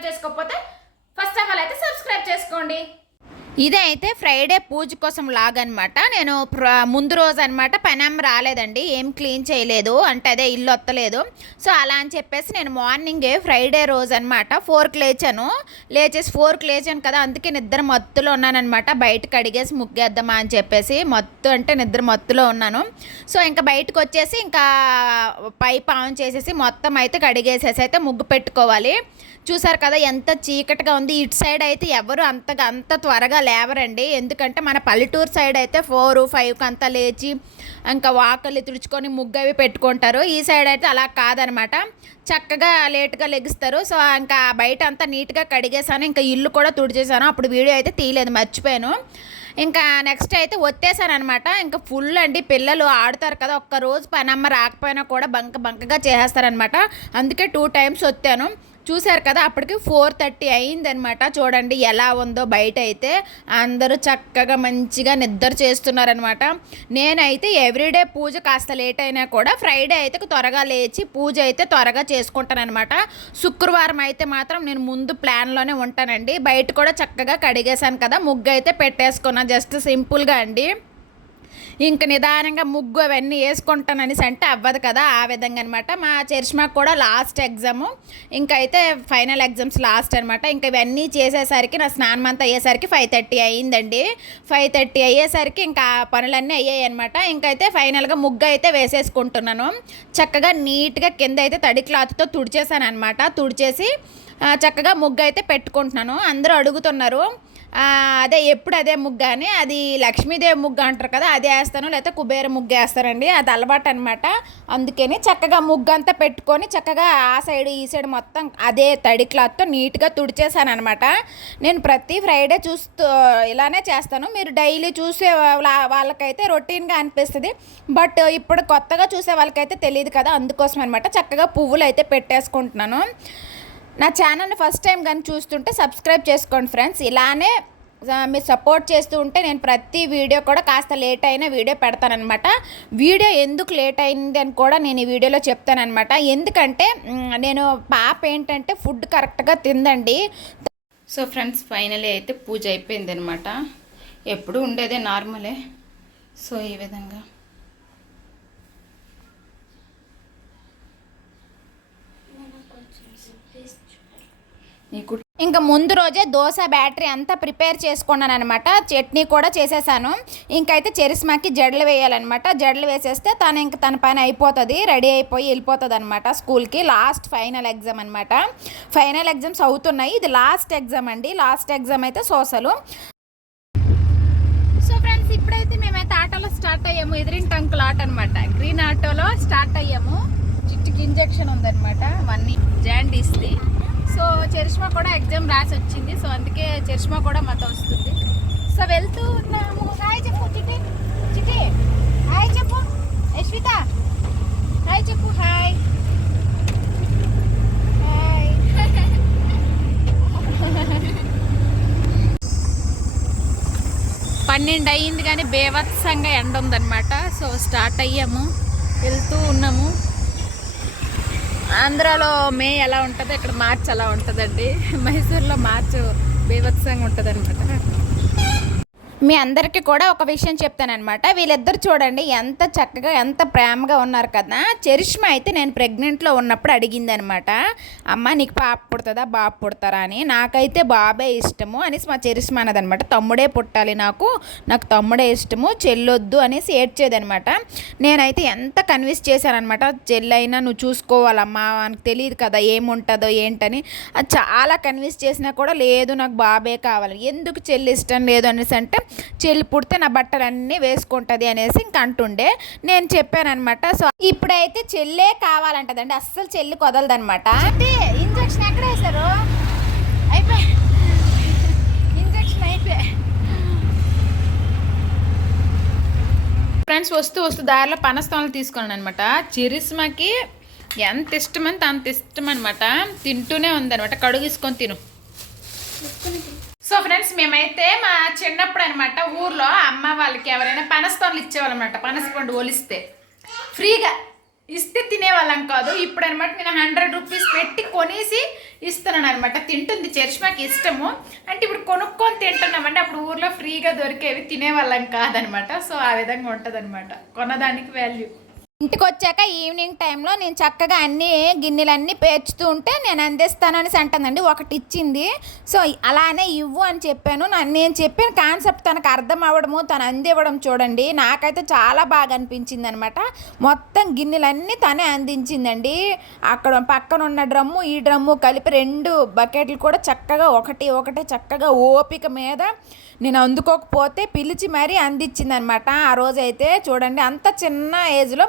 Subscribe చేసుకోకపోతే first of all అయితే subscribe చేసుకోండి. ఇదైతే ఫ్రైడే పూజ కోసం లాగనమాట. నేను ముందు రోజు అనమాట పనమ్మ రాలేదండి, ఏం క్లీన్ చేయలేదు, అంటే అదే ఇల్లు వత్తలేదు. సో అలా అని చెప్పేసి నేను మార్నింగే ఫ్రైడే రోజు అనమాట 4కి లేచేసి 4కి లేచాను కదా, అందుకే నిద్ర మత్తులో ఉన్నానమాట. బయటకు అడిగేసి ముగ్గేద్దామా అని చెప్పేసి మత్తు అంటే నిద్ర మత్తులో ఉన్నాను. సో ఇంకా బయటకు వచ్చేసి ఇంకా పైప్ ఆన్ చేసేసి మొత్తం అయితే కడిగేసేసి అయితే ముగ్గు పెట్టుకోవాలి. చూసారు కదా ఎంత చీకటిగా ఉంది. ఇటు సైడ్ అయితే ఎవరు అంత త్వరగా లేవరండి, ఎందుకంటే మన పల్లెటూరు సైడ్ అయితే 4, 5కి అంతా లేచి ఇంకా వాకలి తుడుచుకొని ముగ్గు అవి పెట్టుకుంటారు. ఈ సైడ్ అయితే అలా కాదనమాట, చక్కగా లేట్గా లెగిస్తారు. సో ఇంకా బయట అంతా నీట్గా కడిగేసాను, ఇంకా ఇల్లు కూడా తుడిచేసాను. అప్పుడు వీడియో అయితే తీయలేదు, మర్చిపోయాను. ఇంకా నెక్స్ట్ అయితే వచ్చేసాను అనమాట. ఇంకా ఫుల్ అండి, పిల్లలు ఆడుతారు కదా, ఒక్కరోజు పనమ్మ రాకపోయినా కూడా బంకగా చేసేస్తారనమాట. అందుకే 2 టైమ్స్ వచ్చాను. చూశారు కదా, అప్పటికి 4:30 అయిందనమాట. చూడండి ఎలా ఉందో బయట అయితే, అందరూ చక్కగా మంచిగా నిద్ర చేస్తున్నారనమాట. నేనైతే ఎవ్రీడే పూజ కాస్త లేట్ అయినా కూడా ఫ్రైడే అయితే త్వరగా లేచి పూజ అయితే త్వరగా చేసుకుంటానమాట. శుక్రవారం అయితే మాత్రం నేను ముందు ప్లాన్లోనే ఉంటానండి. బయట కూడా చక్కగా కడిగేశాను కదా, ముగ్గు అయితే పెట్టేసుకున్నాను జస్ట్ సింపుల్గా అండి. ఇంక నిదానంగా ముగ్గు అవన్నీ వేసుకుంటాననేసి అంటే అవ్వదు కదా, ఆ విధంగా అనమాట. మా చరిష్మాకు కూడా లాస్ట్ ఎగ్జాము, ఇంకైతే ఫైనల్ ఎగ్జామ్స్ లాస్ట్ అనమాట. ఇంక ఇవన్నీ చేసేసరికి నా స్నానం అంతా అయ్యేసరికి 5:30 అయ్యిందండి. 5:30 అయ్యేసరికి ఇంకా పనులన్నీ అయ్యాయి అనమాట. ఇంకైతే ఫైనల్గా ముగ్గు అయితే వేసేసుకుంటున్నాను. చక్కగా నీట్గా కింద అయితే తడి క్లాత్తో తుడిచేసాను అనమాట. తుడిచేసి చక్కగా ముగ్గు అయితే పెట్టుకుంటున్నాను. అందరూ అడుగుతున్నారు అదే ఎప్పుడు అదే ముగ్గు అని, అది లక్ష్మీదేవి ముగ్గు అంటారు కదా, అది వేస్తాను, లేకపోతే కుబేర ముగ్గు వేస్తారండి, అది అలవాటు అనమాట. అందుకని చక్కగా ముగ్గు అంతా పెట్టుకొని చక్కగా ఆ సైడ్ ఈ సైడ్ మొత్తం అదే తడి క్లాత్తో నీట్గా తుడిచేసాను అనమాట. నేను ప్రతి ఫ్రైడే చూస్తూ ఇలానే చేస్తాను. మీరు డైలీ చూసే వాళ్ళకైతే రొటీన్గా అనిపిస్తుంది, బట్ ఇప్పుడు కొత్తగా చూసే వాళ్ళకైతే తెలియదు కదా, అందుకోసం అనమాట. చక్కగా పువ్వులు అయితే పెట్టేసుకుంటున్నాను. నా ఛానల్ని ఫస్ట్ టైం కానీ చూస్తుంటే సబ్స్క్రైబ్ చేసుకోండి ఫ్రెండ్స్. ఇలానే మీరు సపోర్ట్ చేస్తూ ఉంటే నేను ప్రతి వీడియో కూడా కాస్త లేట్ అయినా వీడియో పెడతానమాట. వీడియో ఎందుకు లేట్ అయింది అని కూడా నేను ఈ వీడియోలో చెప్తానమాట. ఎందుకంటే నేను పాప ఏంటంటే ఫుడ్ కరెక్ట్గా తిందండి. సో ఫ్రెండ్స్ ఫైనలీ అయితే పూజ అయిపోయింది అనమాట. ఎప్పుడు ఉండేదే నార్మలే. సో ఈ విధంగా ఇంకా ముందు రోజే దోశ బ్యాటరీ అంతా ప్రిపేర్ చేసుకున్నాను అనమాట. చట్నీ కూడా చేసేసాను. ఇంకైతే చరిష్మాకి జడలు వేయాలన్నమాట. జడలు వేసేస్తే తన పని అయిపోతుంది, రెడీ అయిపోయి వెళ్ళిపోతుంది అనమాట స్కూల్కి. లాస్ట్ ఫైనల్ ఎగ్జామ్ అనమాట. ఫైనల్ ఎగ్జామ్స్ అవుతున్నాయి, ఇది లాస్ట్ ఎగ్జామ్ అండి. లాస్ట్ ఎగ్జామ్ అయితే సోషలు. సో ఫ్రెండ్స్ ఇప్పుడైతే మేమైతే ఆటోలో స్టార్ట్ అయ్యాము. ఎదురింటి అంకుల్ ఆటో అనమాట, గ్రీన్ ఆటోలో స్టార్ట్ అయ్యాము. చిట్టుకి ఇంజెక్షన్ ఉందనమాట, అవన్నీ జాండీస్ది. సో చరిష్మా కూడా ఎగ్జామ్ రాసి వచ్చింది, సో అందుకే చరిష్మా కూడా మాతో వస్తుంది. సో వెళ్తూ ఉన్నాము. హాయ్ చెప్పు చిట్టి, చిట్టి హాయ్ చెప్పు. యశ్విత హాయ్ చెప్పు. Hi hi. 12 అయ్యింది కానీ బేవత్సంగా ఎండ ఉందన్నమాట. సో స్టార్ట్ అయ్యాము, వెళ్తూ ఉన్నాము. ఆంధ్రాలో మే ఎలా ఉంటుందో ఇక్కడ మార్చ్ అలా ఉంటుందండి. మైసూర్లో మార్చ్ బీభత్సంగా ఉంటుంది అనమాట. మీ అందరికీ కూడా ఒక విషయం చెప్తానమాట. వీళ్ళిద్దరు చూడండి ఎంత చక్కగా ఎంత ప్రేమగా ఉన్నారు కదా. చరిష్మా అయితే నేను ప్రెగ్నెంట్లో ఉన్నప్పుడు అడిగింది అనమాట, అమ్మ నీకు పాప పుడుతుందా బాబు పుడతారా అని. నాకైతే బాబే ఇష్టము అనేసి మా చరిష్మా అన్నదనమాట. తమ్ముడే పుట్టాలి నాకు తమ్ముడే ఇష్టము, చెల్లొద్దు అనేసి ఏడ్చేదనమాట. నేనైతే ఎంత కన్విన్స్ చేశానమాట, చెల్లైనా నువ్వు చూసుకోవాలమ్మా, మనకు తెలియదు కదా ఏముంటుందో ఏంటని. చాలా కన్విన్స్ చేసినా కూడా లేదు నాకు బాబే కావాలి. ఎందుకు చెల్లి ఇష్టం లేదు అనేసి అంటే, చెల్లి పుడితే నా బట్టలన్నీ వేసుకుంటుంది అనేసి ఇంక అంటుండే. నేను చెప్పానమాట. సో ఇప్పుడైతే చెల్లే కావాలంటదండి, అస్సలు చెల్లి కుదలదనమాట. ఇంజక్షన్ ఎక్కడ వేశారు? అయిపోయి ఇంజక్షన్ అయిపోయి. ఫ్రెండ్స్ వస్తూ దారిలో పనస్తోనలు తీసుకున్నాను అనమాట. చరిష్మాకి ఎంత ఇష్టమంటే అంత ఇష్టం అనమాట. తింటూనే ఉందనమాట. కడుగుసుకొని తిను. సో ఫ్రెండ్స్ మేమైతే మా చిన్నప్పుడు అనమాట ఊర్లో అమ్మ వాళ్ళకి ఎవరైనా పనస్తోనలు ఇచ్చేవాళ్ళనమాట. పనసపండు ఒలిస్తే ఫ్రీగా ఇస్తే తినేవాళ్ళం కాదు. ఇప్పుడు అనమాట నేను 100 రూపీస్ పెట్టి కొనేసి ఇస్తున్నాను అనమాట. తింటుంది చరిష్మాకి ఇష్టము. అంటే ఇప్పుడు కొనుక్కొని తింటున్నామంటే అప్పుడు ఊర్లో ఫ్రీగా దొరికేవి తినేవాళ్ళం కాదనమాట. సో ఆ విధంగా ఉంటుంది అనమాట కొనదానికి వాల్యూ. ఇంటికి వచ్చాక ఈవినింగ్ టైంలో నేను చక్కగా అన్ని గిన్నెలన్నీ పేర్చుతూ ఉంటే నేను అందిస్తానని అంటుందండి. ఒకటి ఇచ్చింది. సో అలానే ఇవ్వు అని చెప్పాను. నేను చెప్పిన కాన్సెప్ట్ తనకు అర్థం అవ్వడము, తను అందివ్వడం చూడండి నాకైతే చాలా బాగా అనిపించింది అనమాట. మొత్తం గిన్నెలన్నీ తనే అందించిందండి. అక్కడ పక్కన ఉన్న డ్రమ్ము ఈ డ్రమ్ము కలిపి 2 బకెట్లు కూడా చక్కగా ఒకటే చక్కగా ఓపిక మీద నేను అందుకోకపోతే పిలిచి మరీ అందించింది అనమాట. ఆ రోజైతే చూడండి అంత చిన్న ఏజ్లో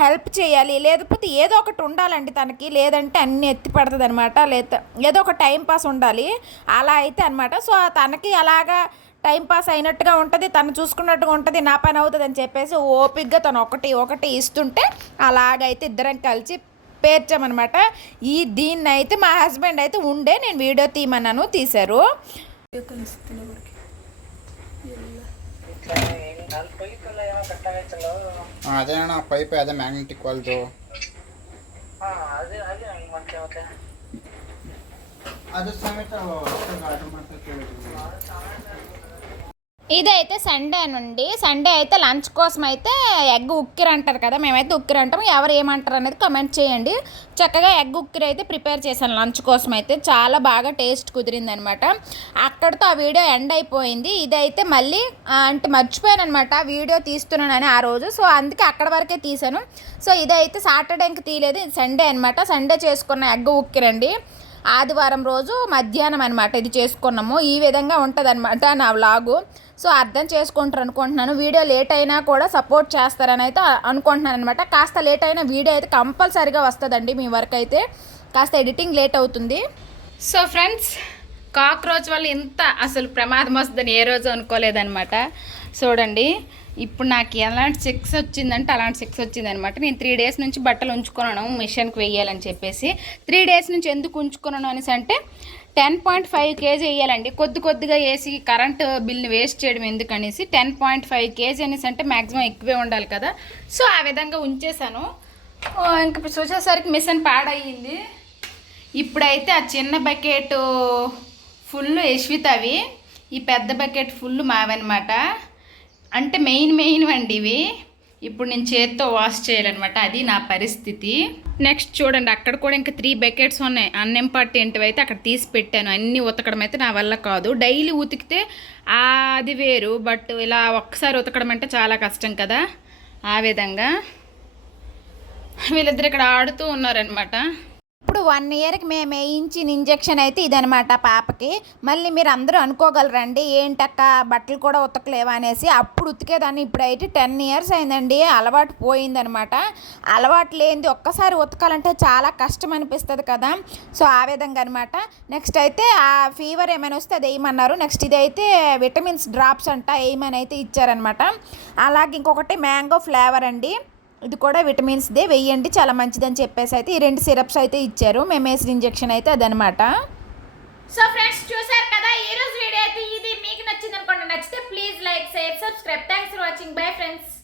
హెల్ప్ చేయాలి, లేకపోతే ఏదో ఒకటి ఉండాలండి తనకి, లేదంటే అన్నీ ఎత్తి పడుతుంది అనమాట. లేదా ఏదో ఒక టైంపాస్ ఉండాలి, అలా అయితే అనమాట. సో తనకి అలాగా టైంపాస్ అయినట్టుగా ఉంటుంది, తను చూసుకున్నట్టుగా ఉంటుంది, నా పని అవుతుంది అని చెప్పేసి ఓపిక్గా తను ఒకటి ఇస్తుంటే అలాగైతే ఇద్దరం కలిసి పేర్చామన్నమాట. దీన్ని అయితే మా హస్బెండ్ అయితే ఉండే నేను వీడియో తీయమన్నాను, తీశారు. అదేనా పైప్ అదే మ్యాగ్నెటిక్ వాళ్ళతో ಅದು ಸಮೇತ ఇదైతే సండే సండే అయితే లంచ్ కోసం అయితే ఎగ్ ఉక్కిరి అంటారు కదా, మేమైతే ఉక్కిరి అంటాము. ఎవరు ఏమంటారు అనేది కమెంట్ చేయండి. చక్కగా ఎగ్ ఉక్కిరి అయితే ప్రిపేర్ చేశాను లంచ్ కోసం అయితే. చాలా బాగా టేస్ట్ కుదిరింది అనమాట. అక్కడితో ఆ వీడియో ఎండ్ అయిపోయింది. ఇదైతే మళ్ళీ అంటే మర్చిపోయాను అనమాట వీడియో తీస్తున్నానని ఆ రోజు. సో అందుకే అక్కడ వరకే తీసాను. సో ఇదైతే సాటర్డే ఇంక తీయలేదు, ఇది సండే అనమాట. సండే చేసుకున్న ఎగ్ ఉక్కిరండి. ఆదివారం రోజు మధ్యాహ్నం అనమాట ఇది చేసుకున్నాము. ఈ విధంగా ఉంటుంది అనమాట నా వ్లాగు. సో అర్థం చేసుకుంటారు అనుకుంటున్నాను. వీడియో లేట్ అయినా కూడా సపోర్ట్ చేస్తారని అయితే అనుకుంటున్నాను అనమాట. కాస్త లేట్ అయినా వీడియో అయితే కంపల్సరీగా వస్తుందండి మీ వరకు అయితే. కాస్త ఎడిటింగ్ లేట్ అవుతుంది. సో ఫ్రెండ్స్, కాక్రోచ్ వల్ల ఇంత అసలు ప్రమాదం వస్తుందని ఏ రోజు అనుకోలేదనమాట. చూడండి ఇప్పుడు నాకు ఎలాంటి 6 వచ్చిందంటే అలాంటి 6 వచ్చిందనమాట. నేను 3 డేస్ నుంచి బట్టలు ఉంచుకున్నాను మిషన్కి వేయాలని చెప్పేసి. 3 డేస్ నుంచి ఎందుకు ఉంచుకున్నాను అనేసి అంటే 10.5 kg వేయాలండి. కొద్దిగా వేసి కరెంట్ బిల్ని వేస్ట్ చేయడం ఎందుకనేసి 10.5 kg అనేసి అంటే మ్యాక్సిమం ఎక్కువే ఉండాలి కదా. సో ఆ విధంగా ఉంచేసాను. ఇంక చూసేసరికి మిషన్ పాడయ్యింది. ఇప్పుడైతే ఆ చిన్న బకెట్ ఫుల్ యశ్వితవి, ఈ పెద్ద బకెట్ ఫుల్ మావన్నమాట. అంటే మెయిన్ అండి ఇవి. ఇప్పుడు నేను చేత్తో వాష్ చేయాలన్నమాట, అది నా పరిస్థితి. నెక్స్ట్ చూడండి అక్కడ కూడా ఇంకా 3 బకెట్స్ ఉన్నాయి అన్ఇంపార్టెంట్వి అయితే అక్కడ తీసి పెట్టాను. అన్నీ ఉతకడం అయితే నా వల్ల కాదు. డైలీ ఉతికితే అది వేరు, బట్ ఇలా ఒక్కసారి ఉతకడం అంటే చాలా కష్టం కదా. ఆ విధంగా వీళ్ళిద్దరు ఇక్కడ ఆడుతూ ఉన్నారనమాట. ఇప్పుడు 1 ఇయర్కి మేము వేయించిన ఇంజెక్షన్ అయితే ఇదనమాట పాపకి. మళ్ళీ మీరు అందరూ అనుకోగలరండి ఏంటక్క బట్టలు కూడా ఉతకలేవా అనేసి. అప్పుడు ఉతికేదాన్ని, ఇప్పుడైతే 10 ఇయర్స్ అయిందండి, అలవాటు పోయిందనమాట. అలవాటు లేనిది ఒక్కసారి ఉతకాలంటే చాలా కష్టం అనిపిస్తుంది కదా. సో ఆ విధంగా అనమాట. నెక్స్ట్ అయితే ఆ ఫీవర్ ఏమైనా వస్తే అది వేయమన్నారు. నెక్స్ట్ ఇదైతే విటమిన్స్ డ్రాప్స్ అంట వేయమని అయితే ఇచ్చారనమాట. అలాగే ఇంకొకటి మ్యాంగో ఫ్లేవర్ అండి, ఇది కూడా విటమిన్స్దే వెయ్యండి చాలా మంచిదని చెప్పేసి అయితే ఈ 2 సిరప్స్ అయితే ఇచ్చారు. మేము వేసిన ఇంజెక్షన్ అయితే అదనమాట. సో ఫ్రెండ్స్ చూసారు కదా ఈ రోజు వీడియో అయితే ఇది. మీకు నచ్చింది అనుకోండి, నచ్చితే please like share subscribe. Thanks for watching. Bye friends.